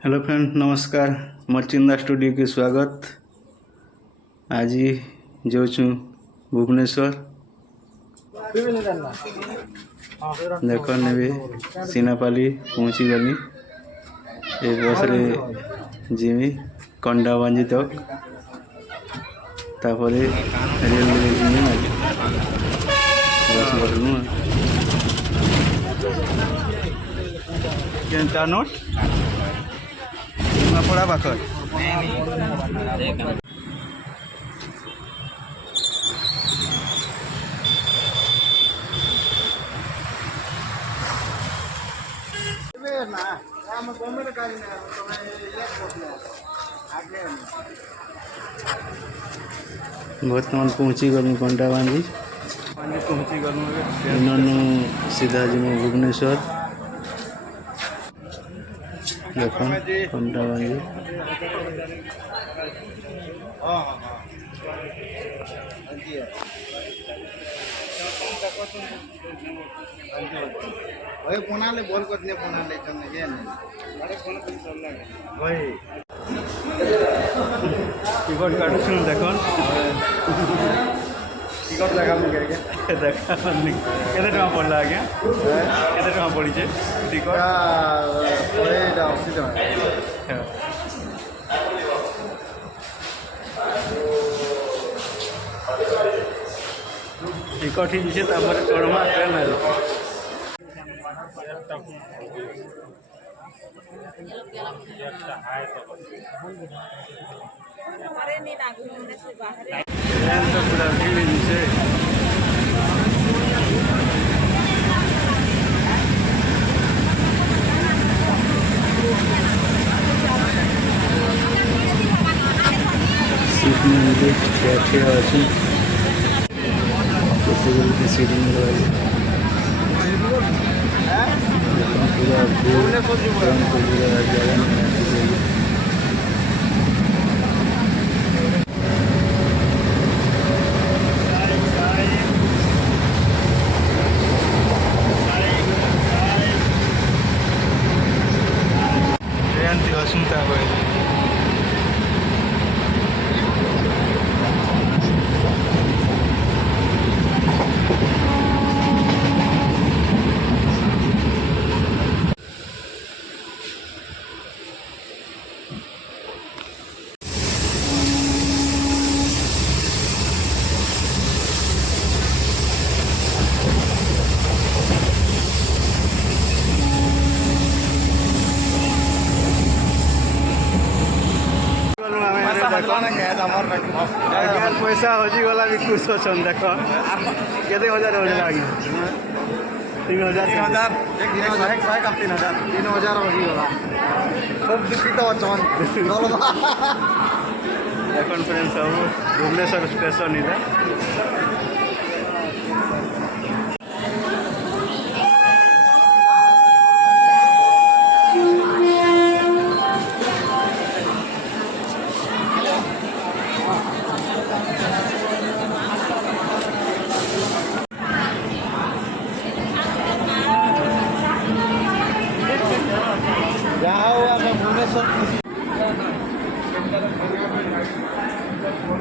Hello friend नमस्कार मर्चिंदा studio के स्वागत। आज जो भुवनेश्वर देख ने सीनापाली पहुँची गली ए बस रे जिमी कंडा बांजी तक तापर रेल जिमी बस बदलू केनटा नोट पड़ा पाखर बर्तमान पहुँची गलु कंटा बांधी पहुँची गलु इन्होंने सीधा जीमु भुवनेश्वर देख कंटा बांधी पुनाले बोल करते पुनाले चलने ये भाई टिकट काटुछु देखन टिकट लगा मुझे देखा केते टका पड़ला आज्ञा केते टका पड़ी छे टिकट पड़े 80 टका टिकट ही छे तापर चढ़मा ट्रेन आलो ट्रेन तो पूरा भीड़ नीचे सीट में मुझे बैठे अच्छी सीट मिलवाई पूरा ट्रेन थी असुविधा हुई पैसा हजिगला भी खुश अच्छा देख केते हजार हो जाए आगे 3000 3000 हजिगला सब दुखित अचन देखन फ्रेंड्स सब भुवनेश्वर स्टेशन इधर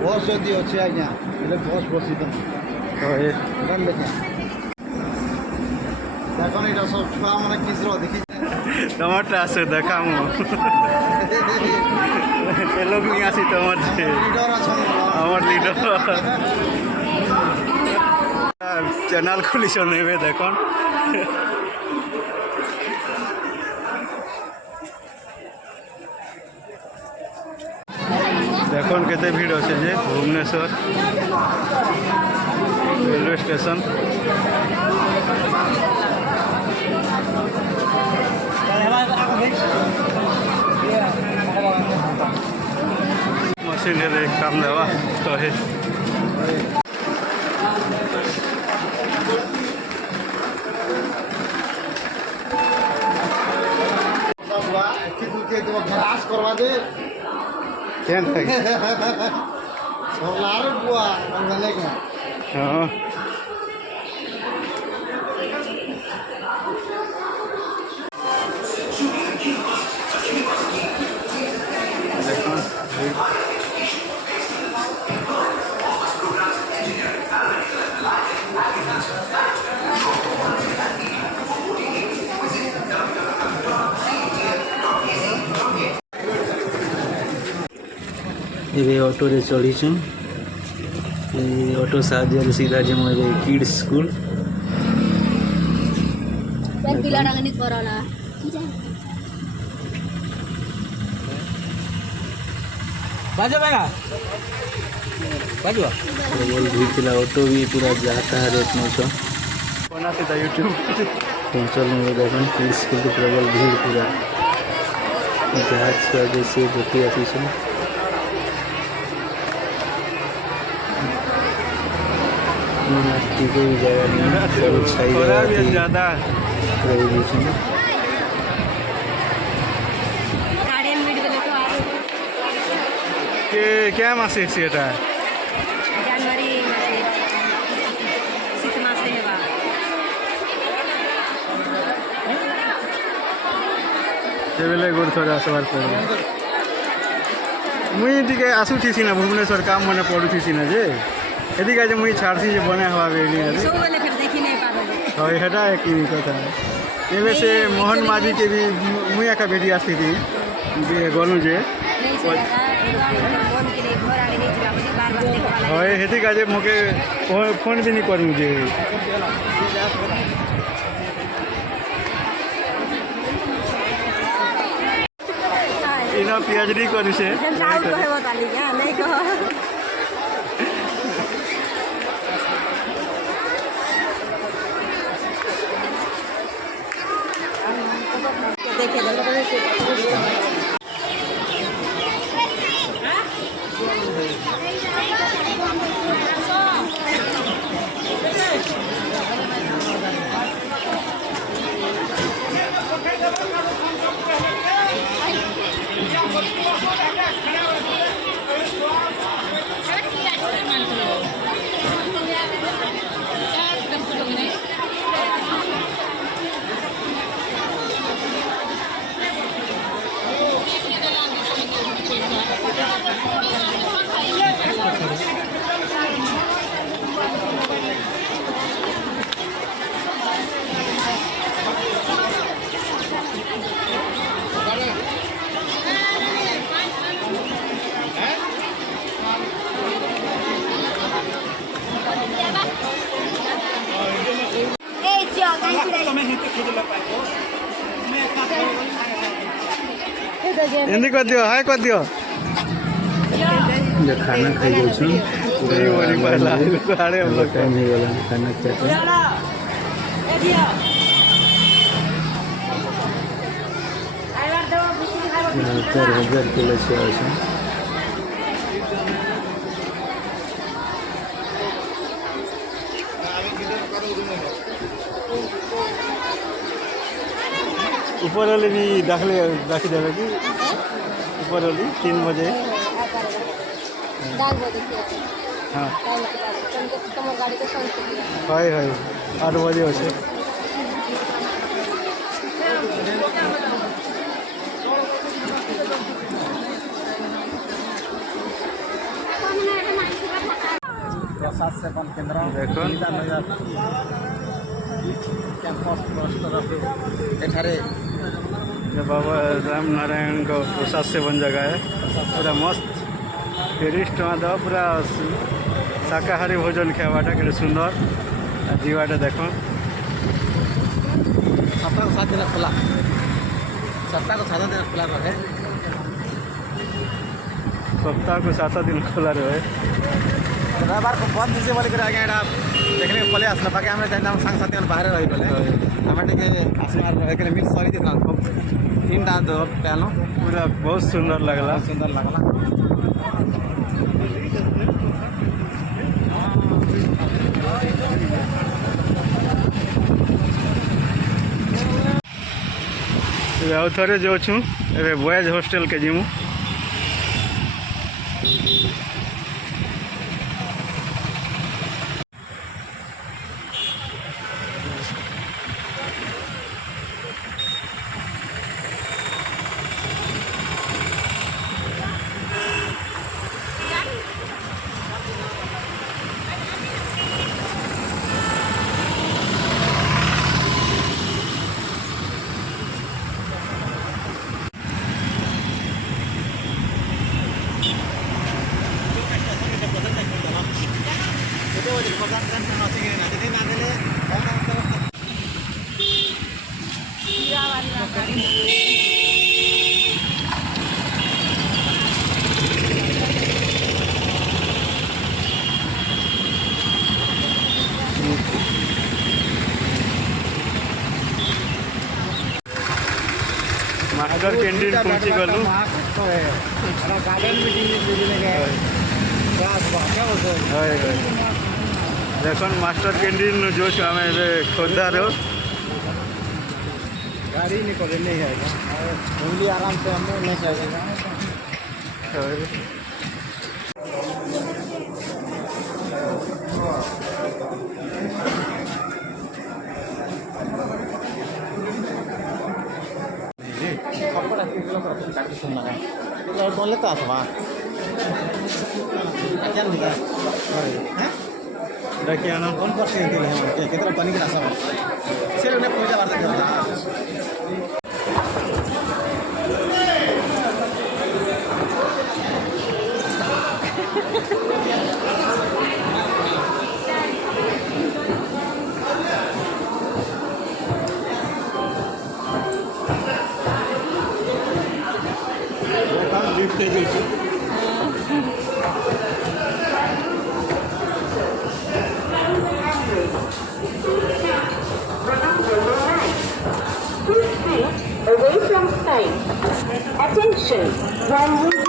बस जदि अच्छे आज्ञा बस बसी देख सब छुआ मैंने किसर देखी टमाटर आसे देखा लोग नहीं आसी टमाटर लीडर আমার লিডার চ্যানেল খুলিছ নেবে দেখুন দেখুন কেতে ভিড় আছে যে ভুবনেশ্বর রেলওয়ে স্টেশন मशीन काम देवा तो है करवा दे बुआ हाँ ଏବେ ଅଟୋରେ ଚଢ଼ିଛୁ। ଏ ଅଟୋ ସାହାଯ୍ୟରେ ସିଧା ଯିମୁ ଏବେ କିଡ୍ସ ସ୍କୁଲ। प्रबल भीड़ थिला, ऑटो भी पूरा जहाँ तहाँ रेट नौ बनाते था यूट्यूब पहुँचल देखन किड्स स्कूल के प्रबल भीड़ पूरा जहाज छुआ जैसे देखी आती छे। टिके भी जगह नहीं, सब छाई थोड़ा भी जगह ज़्यादा रही बीच में। के क्या मासे सेटा জানুয়ারি মাসে শীত মাসে হেবা ସେବେଳେ ଗୋଟେ ଥରେ ଆସିବାର ପଡ଼ିବ। ମୁଇଁ ଟିକେ ଆସୁଥିସି ନା ଭୁବନେଶ୍ୱର କାମ ମାନେ ପଡ଼ୁଥିସି ନା ଯେ ଏଠିକି ଆଜି ମୁଇଁ ଛାଡ଼ସି ଯେ ବନା ହେବା ଏରିଆରେ। ସବୁବେଳେ ଫେର ଦେଖି ନେଇ ପାରବ ହଇ ହେଟା କି କଥା। ଏବେ ସେ ମୋହନ ମାଝିକେ ବି ମୁଇଁ ଏକା ବେରି ଆସିଥିଲି ଗଲୁ ଯେ ନେଇ ସେ ଜାଗା ବନ୍ଦ କି ନେଇ ଘର ଆଡ଼େ ନେଇ ଯିବା ବୋଲି ବାର ବାର ଦେଖିବା ଲାଗି ହଇ ହେଠିକି ଆଜି ମୋତେ ଫୋନ୍ ବି ନି କରିବୁ ଯେ ଇନ ପିଆଜଡ଼ି କରିଛେ ଚାଉଳ କହିବ ତାଲିକା ନେଇ କହ দেখে ଏମିତି କରିଦିଅ ହାଇ କରିଦିଅ। जो खाना खाई जाऊँ नहीं बोली पहला आड़े हम लोग टाइम हो गला खाना खाते 4,000 किलो से আছে। ऊपर वाले भी दाखिले रखी देवे कि ऊपर वाली 3 बजे हाँ हाय हाय 8 बजे अच्छे प्रसाद सेवन केन्द्र देखुन कैंपस एठारे बाबा राम नारायण का प्रसाद सेवन जगह है पूरा मस्त 30 टका दो पूरा शाकाहारी भोजन खावाटा के सुंदर जीवाटा देख सप्ताह को 7 दिन खुला सप्ताह को 7 दिन खुला रहे सप्ताह को 7 दिन खुला रहे रविवार को बंद दीजिए बोलिक आज्ञा यहाँ देखने पलि आसला बाकी आम सांग साथी बाहर रही गले आम टे आसमार मिल सरी थी 3टा पैन पूरा बहुत सुंदर लगला आउ थे जो छूँ ए बॉयज हॉस्टल के जीमु ମାଷ୍ଟର କ୍ୟାଣ୍ଟିନ୍ ପହଞ୍ଚି ଗଲୁ। ଦେଖୁନ୍ ମାଷ୍ଟର କ୍ୟାଣ୍ଟିନ୍ ଯୋଉଛୁ ଆମେ ଏବେ ଖୋର୍ଦ୍ଧାର। गाड़ी निकले नहीं आएगा उंगली आराम से हम नहीं जाएगा। बोले तो आसमा देखिए ना कौन करते हैं कितना पानी की रास्ता सिर्फ उन्हें पूजा वार्ता करना। लिफ्ट है Away from sight. Attention. While moving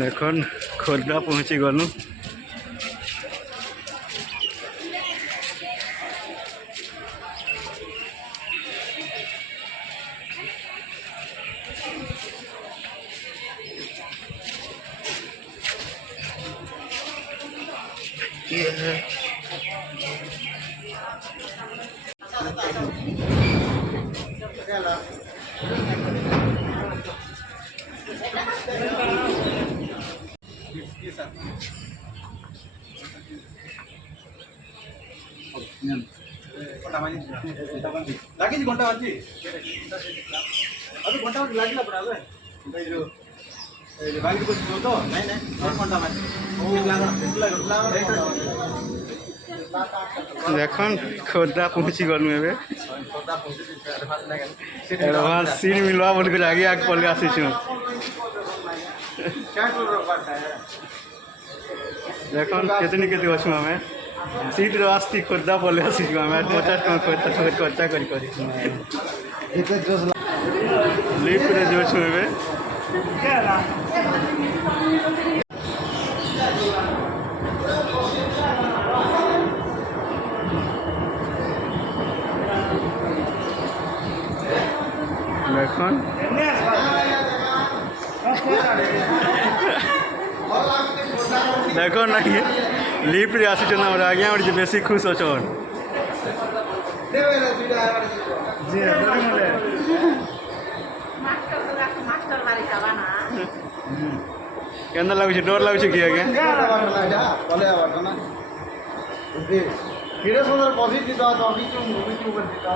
देखन खोर्धा पहुँची गलु। लगी घंटा बजी अभी घंटा बजी लगे पड़ा बाइक कुछ दो तो नहीं घंटा बजी देखन खोर्धा पहुँची गलु एबे एडवांस सीट मिलवा बोल के आगे आगे पले आसीछु। देखन केतनी केते अछु हमें सीट रास्ती खोर्धा पले आसीछु हमें 50 टका खोर्धा खर्चा करी लिफ्ट रे जो छु एबे देखन देखो नहीं लिफ्ट रे आसी चना और आगे और जे बेसी खुश अछन जी बड़ी मले मास्टर वाली सवाना केना लागु छै डर लागु छै कि आगे पले आवर ना धीरे सुंदर पॉजिटिव तो अभी क्यों बनता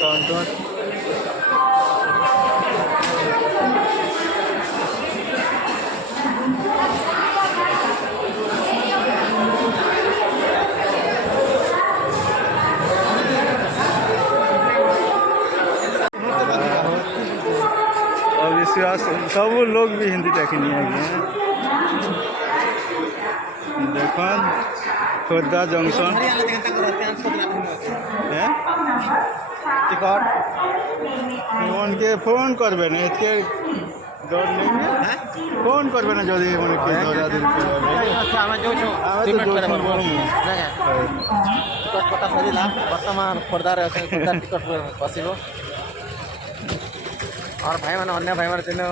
काउंटर और विश्वास सब लोग भी हिंदी देखनी है देखन खोर्धा जंक्शन टिकट फोन के फोन करबे ना इसके डर नहीं है फोन करबे ना जल्दी मन के दौरा दिन ଆମେ ଯୋଉଛୁ टिकट କଟା ସରିଲା ବର୍ତ୍ତମାନ ଖୋର୍ଦ୍ଧାରେ ଅଛି ଖୋର୍ଦ୍ଧା ଟିକଟ ବସିବ और ଭାଇମାନେ ଅନ୍ୟ ଭାଇମାନେ ଯେନ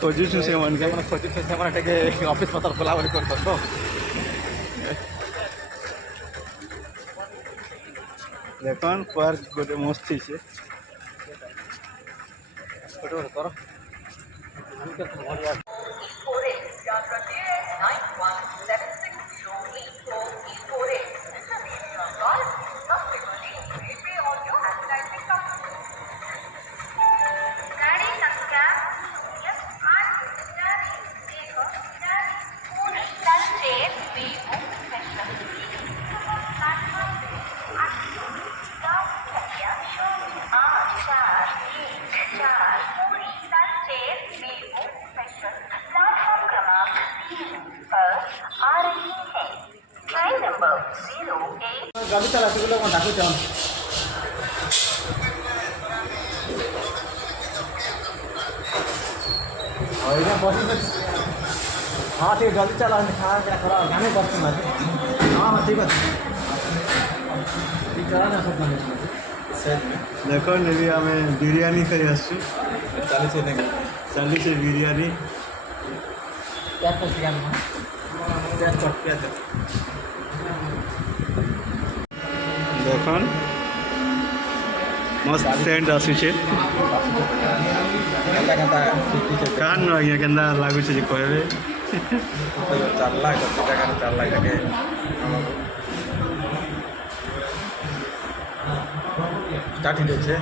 खोजुछु से मन के ଖୋଜୁଛୁ ସେମାନେ ଟିକେ ଅଫିସ ପତ୍ର ଖୋଲାଖୋଲି କରୁଛନ୍ତି ତ देखन पार्क गोटे मस्ती से फोटो करो जल्दी चला से लोग डाकू चल और ये बस हाँ ठीक जल्दी चला खाना क्या करा गाने बस में हाँ हाँ ठीक है ठीक चला ना सब देखो नेबी आम बिरियानी खाई आसु 40 बिरियानी देखन मस्त सेंट आसुचे कान न आज्ञा केन्दा लागुचे जे कहबे 4 लाख 4 लाख के स्टार्ट हो छे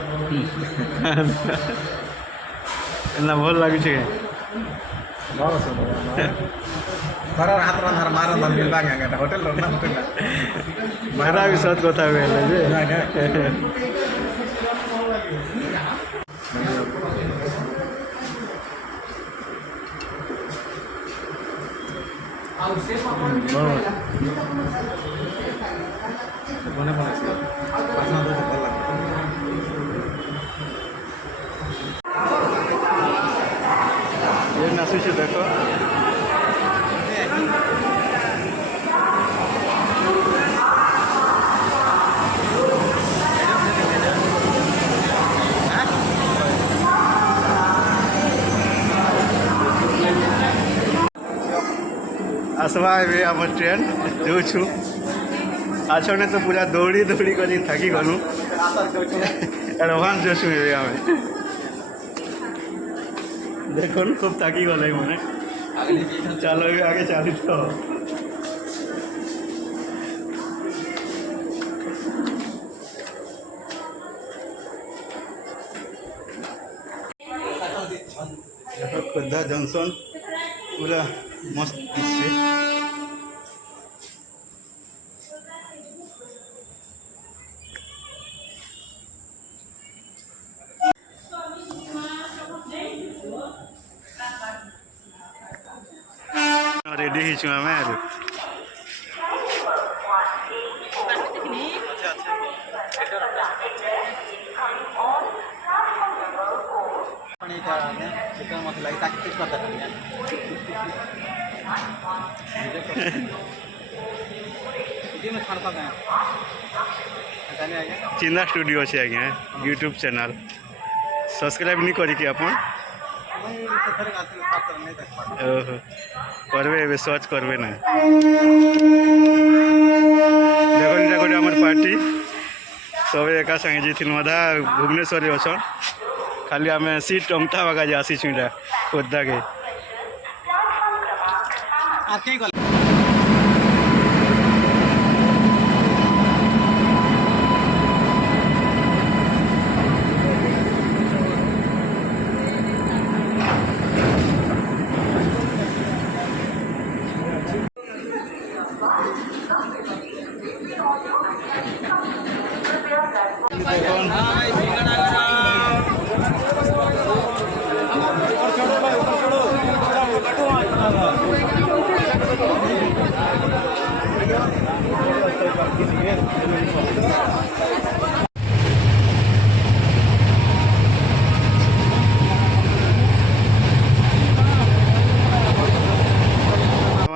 एना भल लागुचे बहुत सुंदर खरा हाथ रंधार मारन दल मिलबा गया होटल ना होटल मारा भी सत कथा बेले जे बने बने से वासना दो भल लागे ये नासुचे देखो आसवा भी आम ट्रेन जो छु आछने तो पूरा दौड़ी दौड़ी कर थकी गलु एडवांस जो छु आम देखो खूब थकी गल मैंने चलो आगे चालू तो खोर्धा जंक्शन पूरा मस्त दिखे रेडी ही आम चिकन मसला ताकि किस पता में छाड़ता है चिन्ना स्टूडियो अच्छे आज्ञा यूट्यूब चैनल सब्सक्राइब नहीं करी कि अपन ओहो करबे सर्च करबे ना देखो देखो आम पार्टी सब एका संगे जीथिन मधा भुवनेश्वर अच्छा खाली आम सीट अमथा बागा जे आसी छुटा खोर्धा के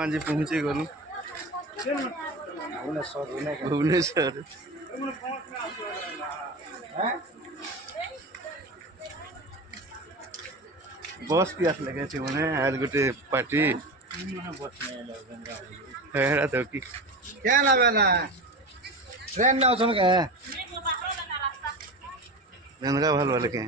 जी पहुँची गलु भुवनेश्वर बस की आस लगे थे मैंने आज गोटे पार्टी है तो कि क्या ना बेना ट्रेन ना सुन के गंगा भल वाले के